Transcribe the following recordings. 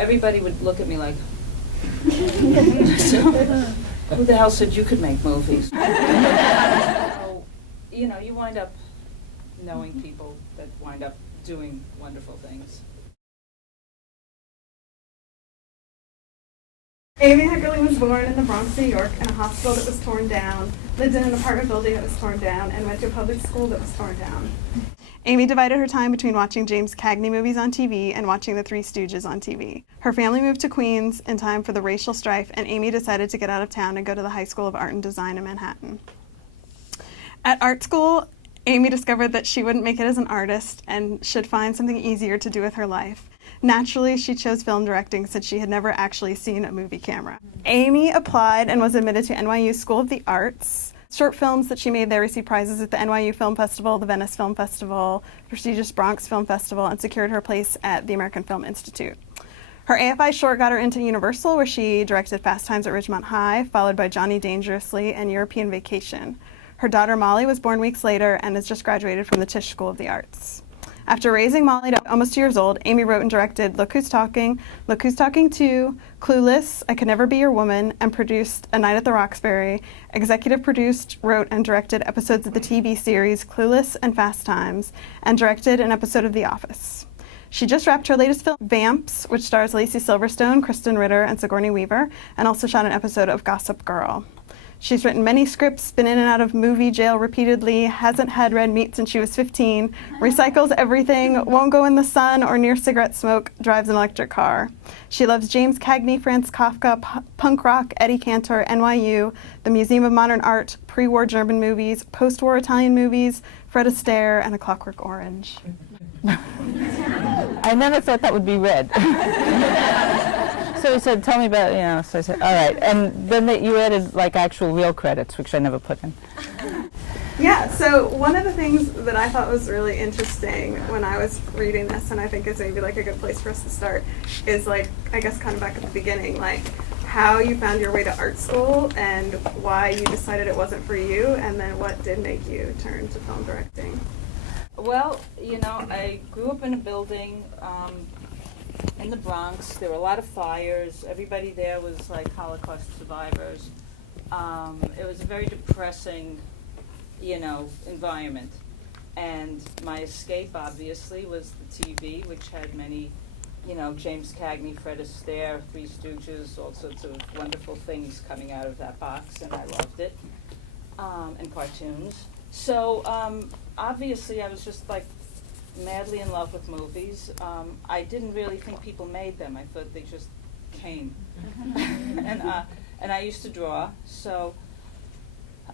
everybody would look at me like, so, who the hell said you could make movies? So, you know, you wind up knowing people that wind up doing wonderful things. Amy Heckerling was born in the Bronx, New York, in a hospital that was torn down, lived in an apartment building that was torn down, and went to a public school that was torn down. Amy divided her time between watching James Cagney movies on TV and watching The Three Stooges on TV. Her family moved to Queens in time for the racial strife, and Amy decided to get out of town and go to the High School of Art and Design in Manhattan. At art school, Amy discovered that she wouldn't make it as an artist and should find something easier to do with her life. Naturally, she chose film directing since she had never actually seen a movie camera. Amy applied and was admitted to NYU School of the Arts. Short films that she made there received prizes at the NYU Film Festival, the Venice Film Festival, prestigious Bronx Film Festival, and secured her place at the American Film Institute. Her AFI short got her into Universal, where she directed Fast Times at Ridgemont High, followed by Johnny Dangerously and European Vacation. Her daughter Molly was born weeks later and has just graduated from the Tisch School of the Arts. After raising Molly to almost 2 years old, Amy wrote and directed Look Who's Talking, Look Who's Talking 2, Clueless, I Could Never Be Your Woman, and produced A Night at the Roxbury, executive produced, wrote, and directed episodes of the TV series Clueless and Fast Times, and directed an episode of The Office. She just wrapped her latest film, Vamps, which stars Lacey Silverstone, Kristen Ritter, and Sigourney Weaver, and also shot an episode of Gossip Girl. She's written many scripts, been in and out of movie jail repeatedly, hasn't had red meat since she was 15, recycles everything, won't go in the sun or near cigarette smoke, drives an electric car. She loves James Cagney, Franz Kafka, punk rock, Eddie Cantor, NYU, the Museum of Modern Art, pre-war German movies, post-war Italian movies, Fred Astaire, and A Clockwork Orange. I never thought that would be red. So he said, tell me about, so I said, all right. And then you added like actual real credits, which I never put in. Yeah, so one of the things that I thought was really interesting when I was reading this, and I think is maybe like a good place for us to start, is like, I guess kind of back at the beginning, like how you found your way to art school and why you decided it wasn't for you, and then what did make you turn to film directing. Well, I grew up in a building in the Bronx. There were a lot of fires. Everybody there was like Holocaust survivors. It was a very depressing, environment. And my escape, obviously, was the TV, which had many, James Cagney, Fred Astaire, Three Stooges, all sorts of wonderful things coming out of that box, and I loved it, and cartoons. So obviously I was just like madly in love with movies. I didn't really think people made them. I thought they just came. And I used to draw, so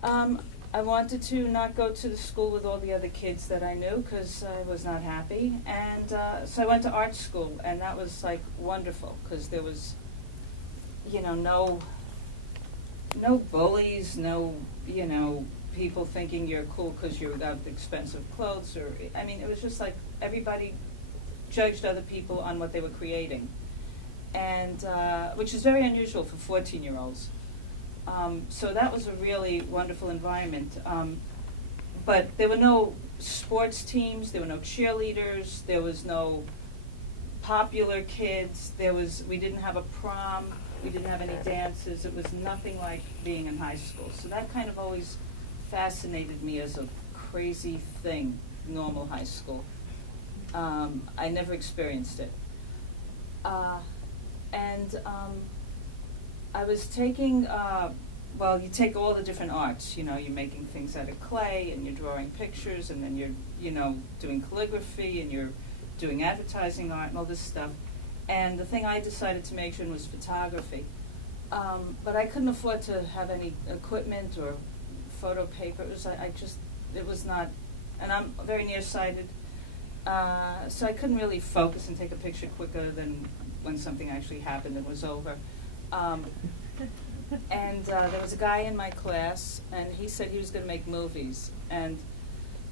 I wanted to not go to the school with all the other kids that I knew because I was not happy. And so I went to art school, and that was like wonderful because there was, no bullies, no, people thinking you're cool because you got expensive clothes, or it was just like everybody judged other people on what they were creating, and which is very unusual for 14-year-olds. So that was a really wonderful environment. But there were no sports teams, there were no cheerleaders, there was no popular kids, we didn't have a prom, we didn't have any dances. It was nothing like being in high school. So that kind of always fascinated me as a crazy thing, normal high school. I never experienced it. And I was taking, you take all the different arts, you're making things out of clay, and you're drawing pictures, and then you're, doing calligraphy, and you're doing advertising art and all this stuff. And the thing I decided to major in was photography. But I couldn't afford to have any equipment or photo paper. It was not, and I'm very nearsighted, so I couldn't really focus and take a picture quicker than when something actually happened and was over. And there was a guy in my class, and he said he was going to make movies, and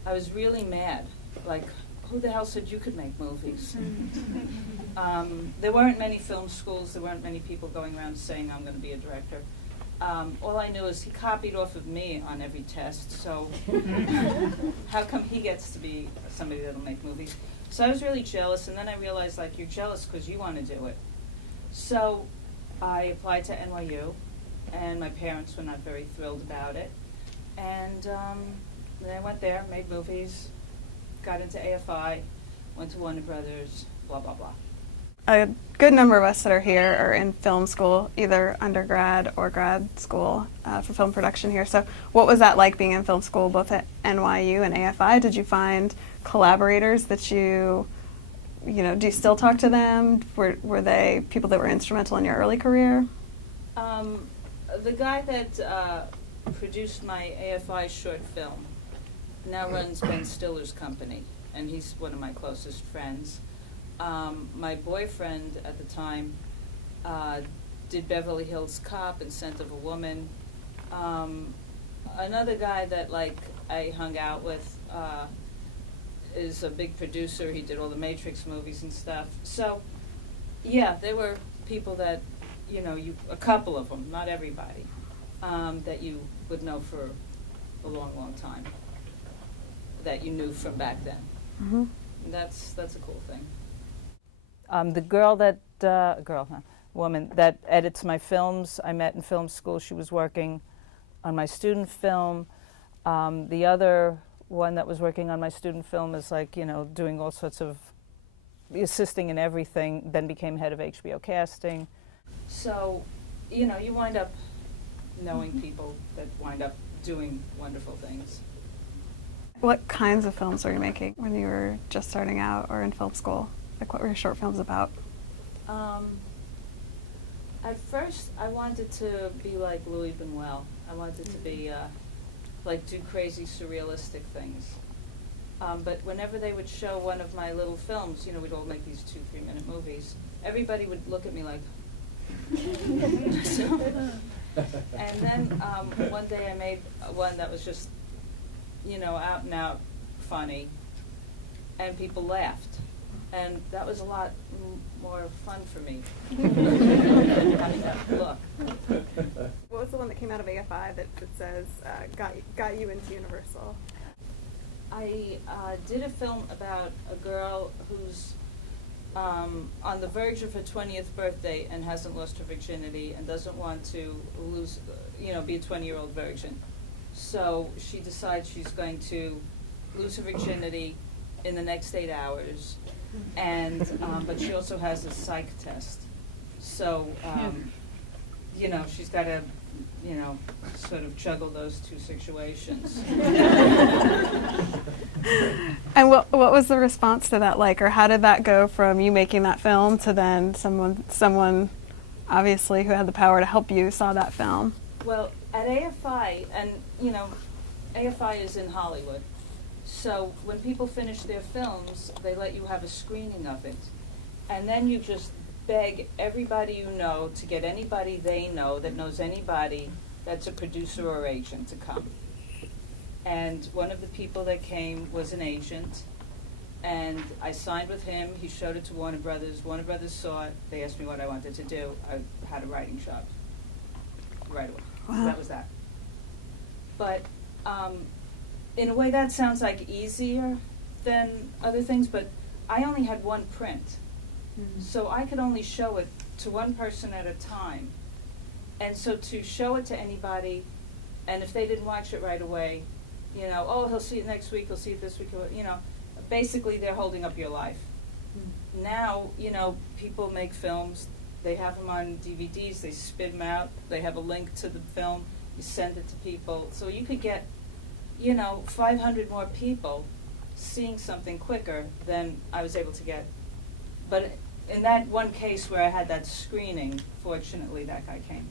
I was really mad, like, who the hell said you could make movies? There weren't many film schools, there weren't many people going around saying I'm going to be a director. All I knew is he copied off of me on every test, so how come he gets to be somebody that'll make movies? So I was really jealous, and then I realized, like, you're jealous because you want to do it. So I applied to NYU, and my parents were not very thrilled about it. And then I went there, made movies, got into AFI, went to Warner Brothers, blah, blah, blah. A good number of us that are here are in film school, either undergrad or grad school for film production here. So what was that like being in film school, both at NYU and AFI? Did you find collaborators that do you still talk to them? Were they people that were instrumental in your early career? The guy that produced my AFI short film now runs Ben Stiller's company, and he's one of my closest friends. My boyfriend at the time did Beverly Hills Cop and Scent of a Woman. Another guy that I hung out with is a big producer. He did all the Matrix movies and stuff. So, yeah, there were people that, a couple of them, not everybody, that you would know for a long, long time, that you knew from back then. Mm-hmm. And that's a cool thing. The woman that edits my films, I met in film school. She was working on my student film. The other one that was working on my student film is doing all sorts of assisting in everything, then became head of HBO casting. So, you wind up knowing people that wind up doing wonderful things. What kinds of films were you making when you were just starting out or in film school? What were your short films about? At first, I wanted to be like Louis Buñuel. I wanted to be do crazy surrealistic things. But whenever they would show one of my little films, we'd all make these 2-3 minute movies. Everybody would look at me like. And then one day I made one that was just, out and out funny, and people laughed. And that was a lot more fun for me than having that look. What was the one that came out of AFI that says got you into Universal? I did a film about a girl who's on the verge of her 20th birthday and hasn't lost her virginity and doesn't want to lose, be a 20-year-old virgin. So she decides she's going to lose her virginity in the next 8 hours. And but she also has a psych test, so she's got to sort of juggle those two situations. And what was the response to that like, or how did that go from you making that film to then someone obviously who had the power to help you saw that film? Well, at AFI, and AFI is in Hollywood. So when people finish their films, they let you have a screening of it. And then you just beg everybody you know to get anybody they know that knows anybody that's a producer or agent to come. And one of the people that came was an agent. And I signed with him. He showed it to Warner Brothers. Warner Brothers saw it. They asked me what I wanted to do. I had a writing job right away. Wow. So that was that. But in a way, that sounds like easier than other things, but I only had one print. Mm-hmm. So I could only show it to one person at a time. And so to show it to anybody, and if they didn't watch it right away, he'll see it next week, he'll see it this week, basically they're holding up your life. Mm-hmm. Now, people make films, they have them on DVDs, they spit them out, they have a link to the film, you send it to people. So you could get 500 more people seeing something quicker than I was able to get. But in that one case where I had that screening, fortunately that guy came.